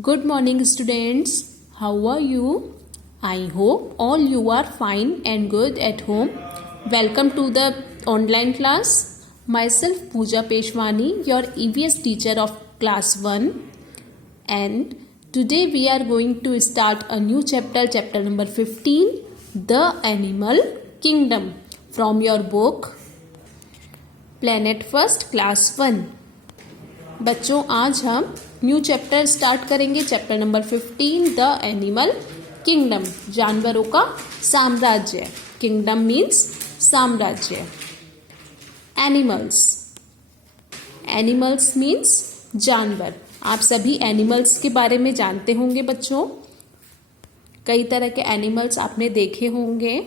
Good morning, students. How are you? I hope all you are fine and good at home. Welcome to the online class. Myself Pooja Peshwani, your EVS teacher of class 1, and today we are going to start a new chapter number 15, The Animal Kingdom, from your book Planet First Class 1. बच्चों, आज हम new chapter start करेंगे, chapter number 15, the animal kingdom, जानवरों का साम्राज्य. Kingdom means साम्राज्य. Animals, animals means जानवर. आप सभी एनिमल्स के बारे में जानते होंगे बच्चों. कई तरह के एनिमल्स आपने देखे होंगे.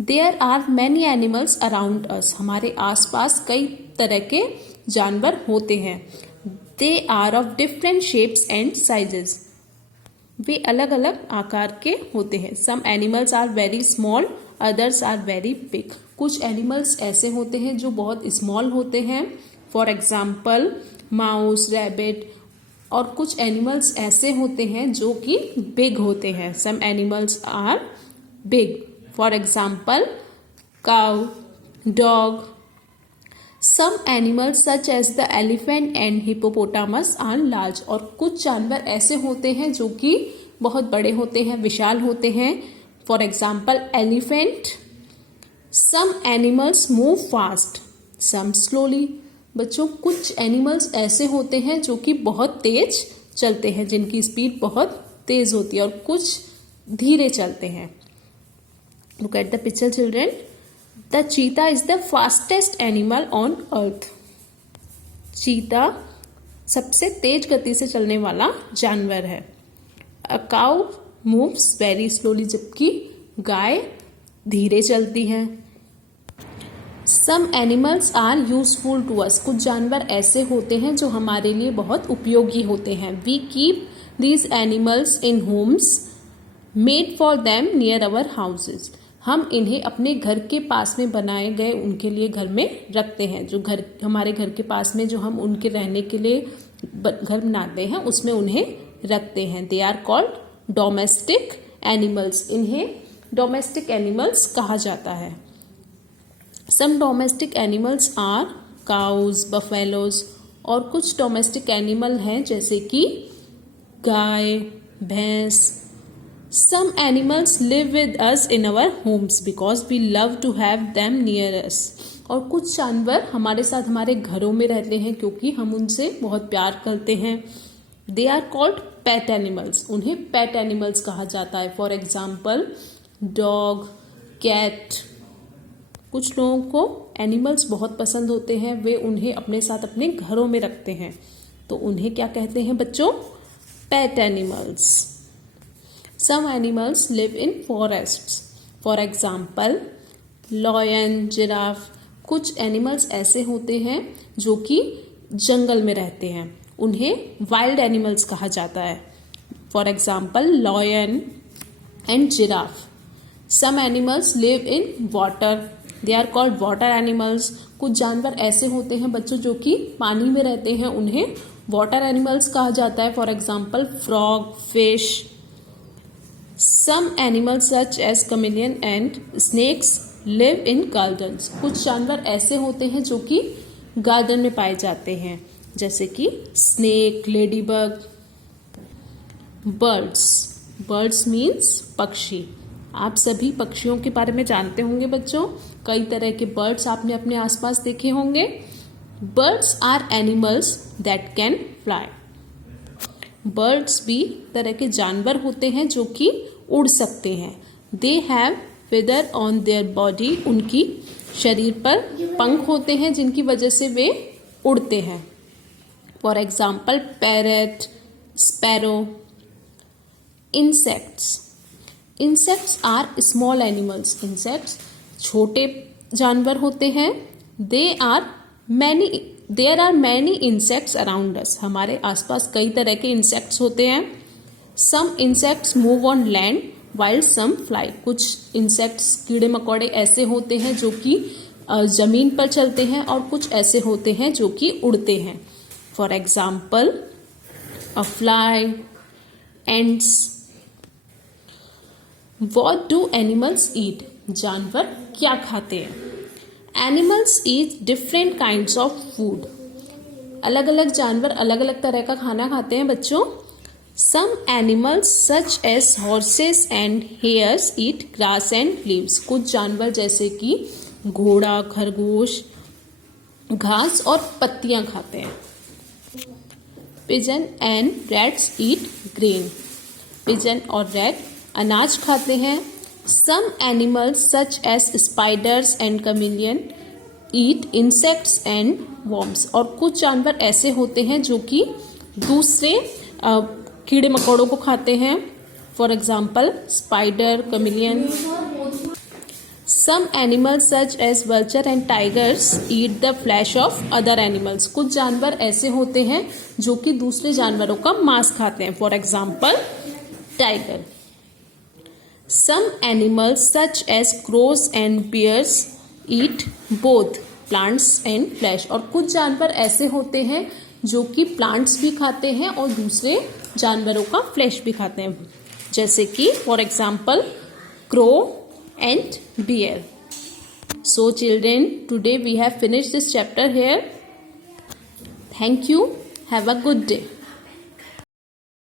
There are many animals around us. हमारे आसपास कई तरह के जानवर होते हैं. They are of different shapes and sizes. वे अलग अलग आकार के होते हैं. Some animals are very small, others are very big. कुछ एनिमल्स ऐसे होते हैं जो बहुत स्मॉल होते हैं, फॉर एग्जाम्पल माउस, रैबिट. और कुछ एनिमल्स ऐसे होते हैं जो कि बिग होते हैं. Some animals are big, for example cow, dog. Some animals such as the elephant and hippopotamus are large. और कुछ जानवर ऐसे होते हैं जो कि बहुत बड़े होते हैं, विशाल होते हैं. For example elephant. Some animals move fast, some slowly. बच्चों, कुछ एनिमल्स ऐसे होते हैं जो कि बहुत तेज चलते हैं, जिनकी स्पीड बहुत तेज होती है, और कुछ धीरे चलते हैं. Look at the picture, children. The cheetah is the fastest animal on earth. चीता सबसे तेज गति से चलने वाला जानवर है. A cow moves very slowly, जबकि गाय धीरे चलती है. Some animals are useful to us. कुछ जानवर ऐसे होते हैं जो हमारे लिए बहुत उपयोगी होते हैं. We keep these animals in homes made for them near our houses. हम इन्हें अपने घर के पास में बनाए गए उनके लिए घर में रखते हैं. जो घर, हमारे घर के पास में जो हम उनके रहने के लिए घर बनाते हैं, उसमें उन्हें रखते हैं. They are called domestic animals. इन्हें डोमेस्टिक एनिमल्स कहा जाता है. Some domestic animals are cows, buffaloes. और कुछ डोमेस्टिक एनिमल हैं जैसे कि गाय, भैंस. Some animals live with us in our homes because we love to have them near us. और कुछ जानवर हमारे साथ हमारे घरों में रहते हैं क्योंकि हम उनसे बहुत प्यार करते हैं. They are called pet animals. उन्हें pet animals कहा जाता है. For example dog, cat. कुछ लोगों को एनिमल्स बहुत पसंद होते हैं, वे उन्हें अपने साथ अपने घरों में रखते हैं, तो उन्हें क्या कहते हैं बच्चों? Pet animals. Some animals live in forests. For example, lion, giraffe. कुछ एनिमल्स ऐसे होते हैं जो कि जंगल में रहते हैं, उन्हें वाइल्ड एनिमल्स कहा जाता है. For example lion and giraffe. Some animals live in water. They are called water animals. कुछ जानवर ऐसे होते हैं बच्चों जो कि पानी में रहते हैं, उन्हें वाटर एनिमल्स कहा जाता है. For example frog, fish. Some animals such as chameleon and snakes live in gardens. कुछ जानवर ऐसे होते हैं जो कि गार्डन में पाए जाते हैं, जैसे कि snake, ladybug. Birds, birds means पक्षी. आप सभी पक्षियों के बारे में जानते होंगे बच्चों. कई तरह के बर्ड्स आपने अपने आसपास देखे होंगे. Birds are animals that can fly. Birds भी तरह के जानवर होते हैं जो कि उड़ सकते हैं. They have feather on their body. उनकी शरीर पर पंख होते हैं जिनकी वजह से वे उड़ते हैं. For example parrot, sparrow. Insects, insects are small animals. Insects छोटे जानवर होते हैं. There are many insects around us. हमारे आसपास कई तरह के इंसेक्ट्स होते हैं. Some insects move on land while some fly. कुछ इंसेक्ट्स, कीड़े मकोड़े ऐसे होते हैं जो कि जमीन पर चलते हैं, और कुछ ऐसे होते हैं जो कि उड़ते हैं. For example a fly, ants. What do animals eat? जानवर क्या खाते हैं? Animals eat different kinds of food. अलग अलग जानवर अलग अलग तरह का खाना खाते हैं बच्चों. Some animals such as horses and hares eat grass and leaves. कुछ जानवर जैसे कि घोड़ा, खरगोश घास और पत्तियां खाते हैं. Pigeon and rats eat grain. Pigeon और rat अनाज खाते हैं. Some animals such as spiders and chameleon eat insects and worms. और कुछ जानवर ऐसे होते हैं जो कि दूसरे कीड़े मकोड़ों को खाते हैं. For example spider, chameleon. Some animals such as vulture and tigers eat the flesh of other animals. कुछ जानवर ऐसे होते हैं जो कि दूसरे जानवरों का मांस खाते हैं. For example tiger. Some animals such as crows and bears eat both plants and flesh. और कुछ जानवर ऐसे होते हैं जो कि प्लांट्स भी खाते हैं और दूसरे जानवरों का फ्लैश भी खाते हैं, जैसे कि for example crow and bear. So children, today we have finished this chapter here. Thank you. Have a good day.